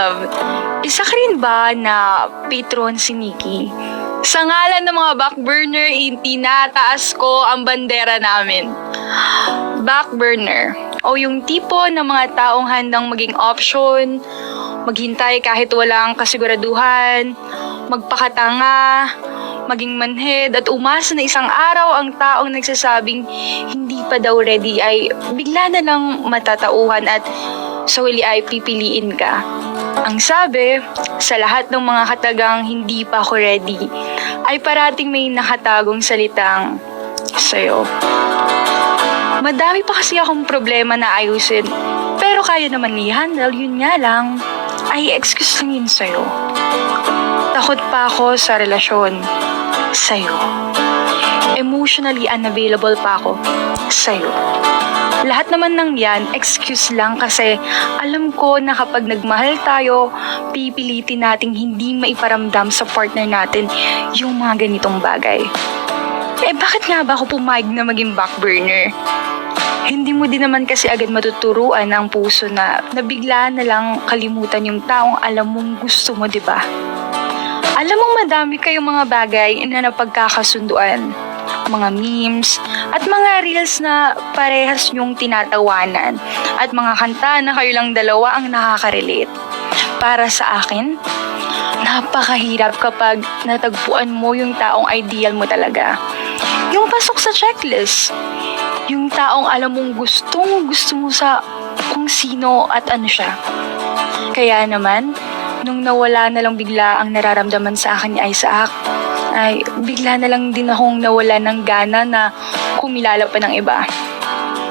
love, isa ka rin ba na patron si Nikki? Sa ngalan ng mga backburner, tinataas ko ang bandera namin. Backburner, o yung tipo ng mga taong handang maging option, maghintay kahit walang kasiguraduhan, magpakatanga, maging manhid at umasa na isang araw ang taong nagsasabing hindi pa daw ready ay bigla na lang matatauhan at sa huli ay pipiliin ka. Ang sabi, sa lahat ng mga katagang hindi pa ako ready, ay parating may nakatagong salitang sa'yo. Madami pa kasi akong problema na ayusin, pero kaya naman i-handle, yun nga lang, ay excuse lang yun sa'yo. Takot pa ako sa relasyon, sa'yo. Emotionally unavailable pa ako, sa'yo. Lahat naman ng yan, excuse lang kasi alam ko na kapag nagmahal tayo, pipilitin nating hindi maiparamdam sa partner natin yung mga ganitong bagay. Bakit nga ba ako pumayag na maging backburner? Hindi mo din naman kasi agad matuturuan ang puso na nabigla na lang kalimutan yung taong alam mong gusto mo, di ba? Alam mong madami kayong mga bagay na napagkakasunduan, mga memes, at mga reels na parehas yung tinatawanan, at mga kanta na kayo lang dalawa ang nakaka-relate. Para sa akin, napakahirap kapag natagpuan mo yung taong ideal mo talaga. Yung pasok sa checklist. Yung taong alam mong gustong gusto mo sa kung sino at ano siya. Kaya naman, nung nawala na lang bigla ang nararamdaman sa akin ni Isaac, ay bigla na lang din akong nawala ng gana na kumilala pa ng iba.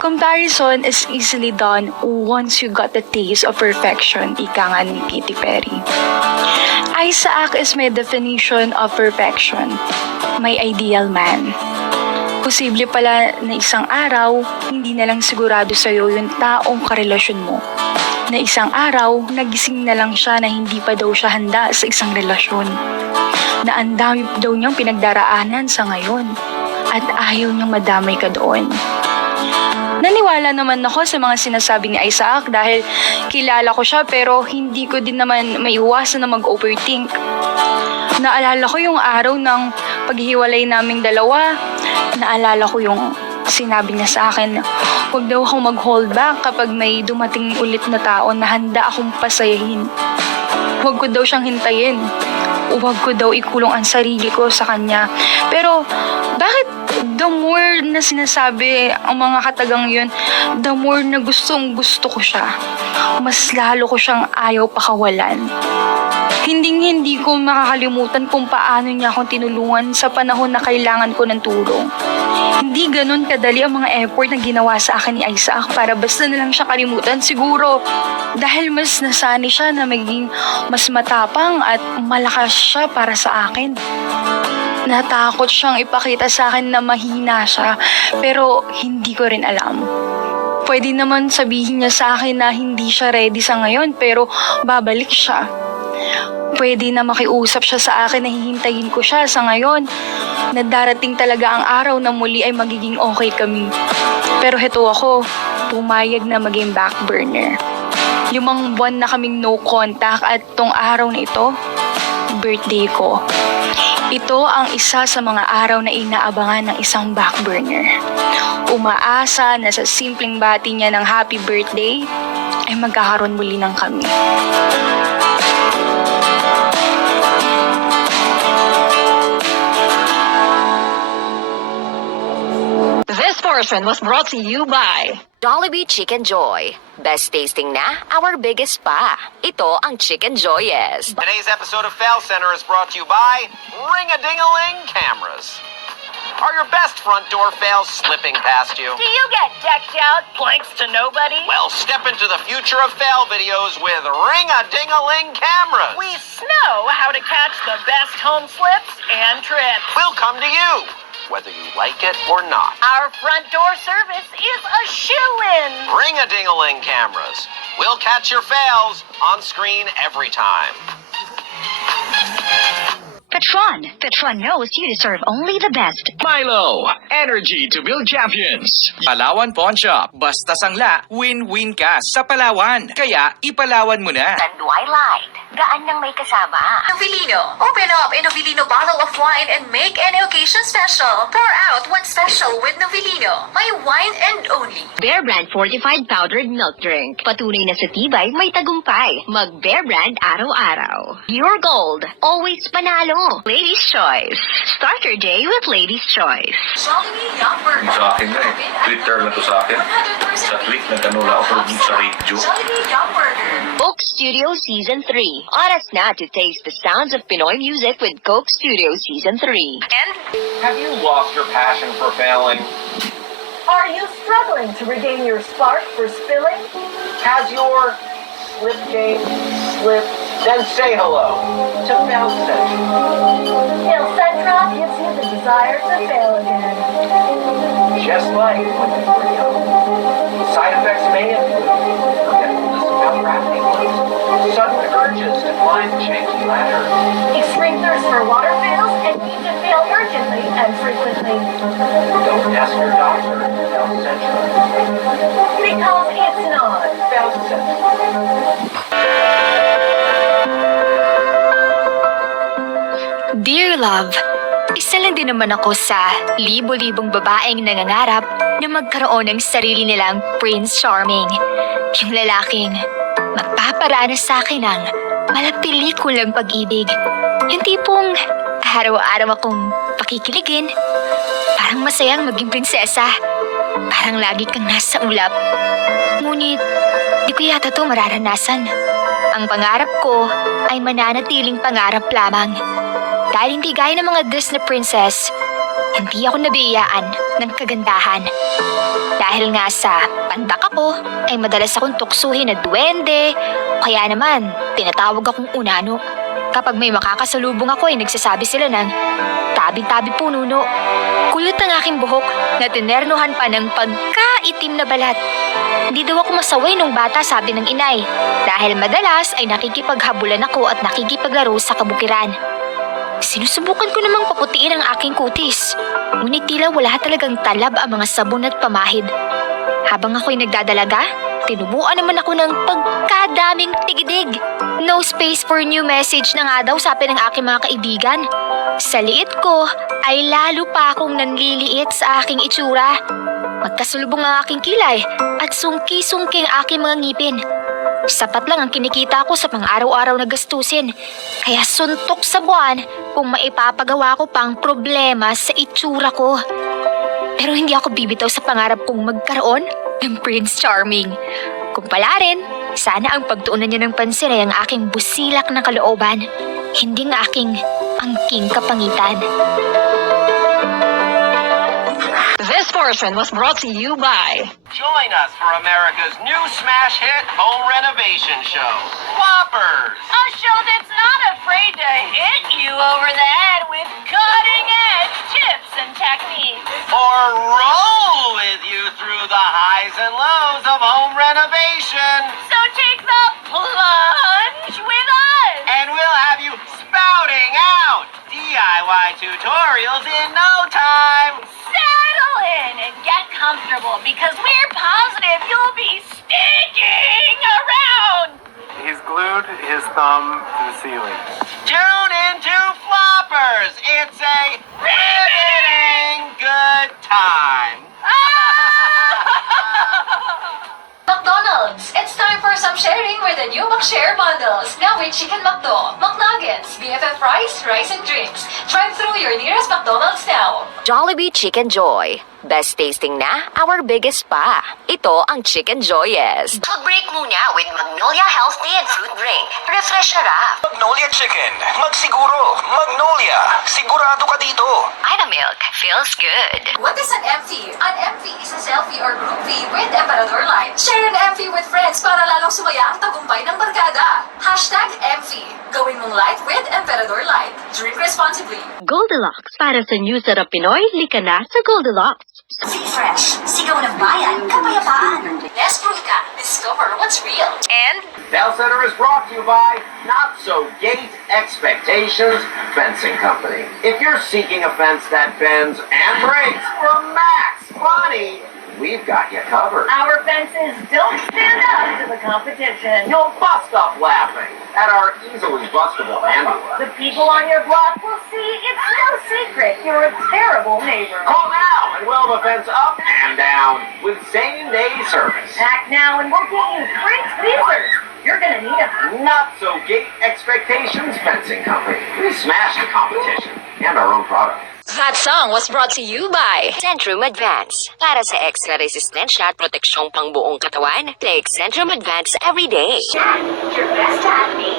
Comparison is easily done once you got the taste of perfection, ika nga ni Katy Perry. Isaac is my definition of perfection, my ideal man. Posible pala na isang araw, hindi na lang sigurado sa'yo yung taong karelasyon mo. Na isang araw, nagising na lang siya na hindi pa daw siya handa sa isang relasyon. Na ang dami daw niyang pinagdaraanan sa ngayon. At ayaw niyang madamay ka doon. Naniwala naman ako sa mga sinasabi ni Isaac dahil kilala ko siya pero hindi ko din naman maiwasan na mag-overthink. Naalala ko yung araw ng paghihiwalay naming dalawa. Naalala ko yung sinabi niya sa akin, huwag daw akong mag-hold back kapag may dumating ulit na tao na handa akong pasayahin. Huwag ko daw siyang hintayin. Huwag ko daw ikulong ang sarili ko sa kanya. Pero bakit the more na sinasabi ang mga katagang yun, the more na gustong gusto ko siya. Mas lalo ko siyang ayaw pakawalan. Hindi ko makakalimutan kung paano niya akong tinulungan sa panahon na kailangan ko ng tulong. Hindi ganun kadali ang mga effort na ginawa sa akin ni Isaac para basta na lang siya kalimutan. Siguro dahil mas nasanay siya na maging mas matapang at malakas siya para sa akin. Natakot siyang ipakita sa akin na mahina siya, pero hindi ko rin alam. Pwede naman sabihin niya sa akin na hindi siya ready sa ngayon, pero babalik siya. Pwede na makiusap siya sa akin na hihintayin ko siya sa ngayon, na darating talaga ang araw na muli ay magiging okay kami. Pero heto ako, pumayag na maging backburner. 5 buwan na kaming no contact at tong araw na ito, birthday ko. Ito ang isa sa mga araw na inaabangan ng isang backburner. Umaasa na sa simpleng bati niya ng happy birthday, ay magkakaroon muli ng kami. This portion was brought to you by Jollibee Chicken Joy. Best tasting na, our biggest pa. Ito ang Chicken Joyes. Today's episode of Fail Center is brought to you by Ring-a-Ding-a-Ling Cameras. Are your best front door fails slipping past you? Do you get decked out, planks to nobody? Well, step into the future of fail videos with Ring-a-Ding-a-Ling Cameras. We know how to catch the best home slips and trips. We'll come to you, whether you like it or not. Our front door service is a shoo-in. Ring-a-Ding-a-Ling Cameras. We'll catch your fails on screen every time. Petron. Petron knows you deserve only the best. Milo, energy to build champions. Palawan Pawn Shop, basta sangla, win-win ka sa Palawan. Kaya ipalawan mo na. Tanduay Light. Gaan nang may kasama. Novellino. Open up a Novellino bottle of wine and make any occasion special. Pour out what's special with Novellino. My wine and only. Bear Brand Fortified Powdered Milk Drink. Patunay na sa tibay, may tagumpay. Mag Bear Brand araw-araw. Pure Gold. Always panalo. Ladies' Choice. Start your day with Ladies' Choice. Jollibee Young Burger. Sa akin na eh. Twitter na to sa akin. 100% Sa tweet, nagkanula ako dun sa radio. Jollibee Young Burger. Coke Studio Season 3. Oras na to taste the sounds of Pinoy music with Coke Studio Season 3. And Have you lost your passion for failing? Are you struggling to regain your spark for spilling? Has your slip game slipped? Then say hello to Fail Central. Il Centra gives you the desire to fail again. Just like when you were young. Side effects may include forgetfulness about rafting lines, sudden urges to climb shaky ladders. Extreme thirst for water fails and need to fail urgently and frequently. Don't ask your doctor. Fail Central. Because it's not. Fail Central. Dear Love, isa lang din naman ako sa libo-libong babaeng nangangarap na magkaroon ng sarili nilang Prince Charming. Yung lalaking magpaparana sa akin ng malapilikulang pag-ibig. Yung tipong araw-araw akong pakikiligin. Parang masayang maging prinsesa. Parang lagi kang nasa ulap. Ngunit, di ko yata to mararanasan. Ang pangarap ko ay mananatiling pangarap lamang. Dahil hindi gaya ng mga Disney princess, hindi ako nabiyayaan ng kagandahan. Dahil nga sa pandak ako, ay madalas akong tuksuhin na duwende, kaya naman tinatawag akong unano. Kapag may makakasalubong ako ay nagsasabi sila ng tabi-tabi po nuno. Kulot ang aking buhok na tinernuhan pa ng pagkaitim na balat. Hindi daw ako masaway nung bata, sabi ng inay, dahil madalas ay nakikipaghabulan ako at nakikipaglaro sa kabukiran. Sinusubukan ko namang paputiin ang aking kutis, ngunit tila wala talagang talab ang mga sabon at pamahid. Habang ako'y nagdadalaga, tinubuan naman ako ng pagkadaming tigidig. No space for new message na nga daw, sabi ng aking mga kaibigan. Sa liit ko ay lalo pa akong nanliliit sa aking itsura. Magkasulubong ang aking kilay at sungki-sungki ang aking mga ngipin. Sapat lang ang kinikita ko sa pang-araw-araw na gastusin. Kaya suntok sa buwan kung maipapagawa ko pang problema sa itsura ko. Pero hindi ako bibitaw sa pangarap kong magkaroon ng Prince Charming. Kung pala rin, sana ang pagtuunan niya ng pansin ay ang aking busilak na kalooban, hindi ang aking angking kapangitan. This portion was brought to you by Join us for America's new smash hit home renovation show, Whoppers. a show that's not afraid to hit you over the head with cutting-edge tips and techniques. Or roll with you through the highs and lows of home renovation. So take the plunge with us. And we'll have you spouting out DIY tutorials in no time. Settle in and get comfortable because we're positive you'll be sticking around. He's glued his thumb to the ceiling. Tune into Floppers. It's a riveting good time. McDonald's, it's time for some sharing with the new McShare bundles. Now with Chicken McDo, McNuggets, BFF fries, rice and drinks. Drive through your nearest McDonald's now. Jollibee Chicken Joy. Best tasting na, our biggest pa. Ito ang Chicken Joyest. Mag-break muna with Magnolia Healthy and Fruit Drink. Refresh na rap. Magnolia Chicken. Magsiguro. Magnolia. Sigurado ka dito. Vitamilk feels good. What is an MV? An MV is a selfie or group V with Emperador Light. Share an MV with friends para lalong sumaya ang tagumpay ng barkada. Hashtag MV. Gawin mong light with Emperador Light. Drink responsibly. Goldilocks. Para sa new sarap Pinoy, lika na sa Goldilocks. Season fresh. Sigaw ng bayan, kapayapaan. Less Fruta, discover what's real. And Bell Center is brought to you by Not So Gate Expectations Fencing Company. If you're seeking a fence that bends and breaks for max money, we've got you covered. Our fences don't stand up to the competition. You'll bust up laughing at our easily bustable handiwork. The people on your block will see it's no secret you're a terrible neighbor. Call now and weld the fence up and down with same-day service. Act now and we'll get you great tweezers. You're gonna need them. Not So Gate Expectations Fencing Company. We smash the competition and our own product. that song was brought to you by Centrum Advance. Para sa extra resistensya at proteksyong pangbuong katawan, take Centrum Advance every day. Your best acne.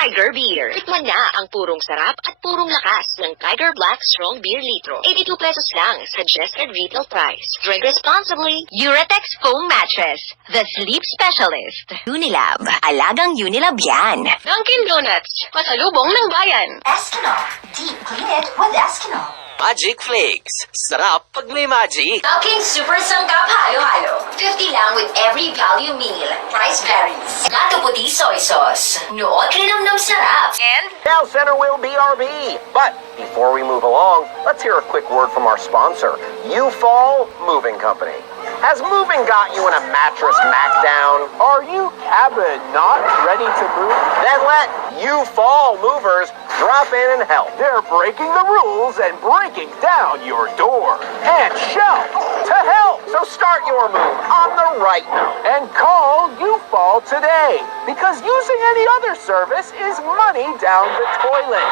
Tiger Beer. Tikman na ang purong sarap at purong lakas ng Tiger Black Strong Beer Litro. 82 pesos lang, suggested retail price. Drink responsibly. Uratex Foam Mattress, the sleep specialist. Unilab. Alagang Unilab yan. Dunkin' Donuts, pasalubong ng bayan. Eskinol. Deep clean it with Eskinol. Magic Flakes. Sarap pag may magic. Dunkin' Super Sangkap Halo-Halo. 50 lang with every value meal. Price varies. Gato puti soy sauce. Nood linamnam sarap. And Bell Center will BRB. But before we move along, let's hear a quick word from our sponsor, U-Fall Moving Company. Has moving got you in a mattress smackdown? Are you cabin not ready to move? Then let U-Fall Movers drop in and help. They're breaking the rules and breaking down your door and shelf to help. So start your move on the right note and call U-Fall today, because using any other service is money down the toilet.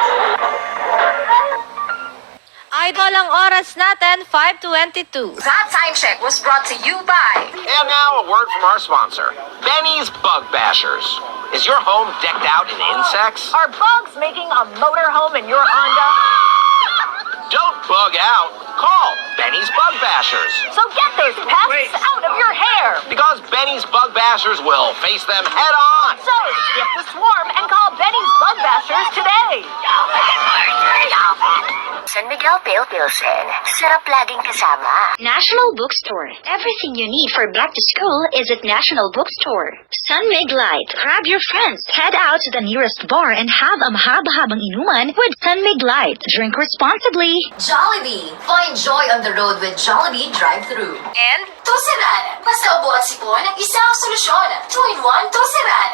Idol ang oras natin, 5:22. that time check was brought to you by And now a word from our sponsor, Benny's Bug Bashers. Is your home decked out in insects? Are bugs making a motorhome in your Honda? Don't bug out. Call Benny's Bug Bashers. So get those pests out of your hair. Because Benny's Bug Bashers will face them head on. So skip the swarm and call Benny's Bug Bashers today. San Miguel Pale Pilsen. Sarap laging kasama. National Bookstore. Everything you need for back to school is at National Bookstore. Sun Mig Light. Grab your friends. Head out to the nearest bar and have a mahaba-habang inuman with Sun Mig Light. Drink responsibly. Jollibee. Find joy on the road with Jollibee Drive-Thru. And Tusiran. Basta ubo at sipon, isa ang solusyon. 2-in-1 Tusiran.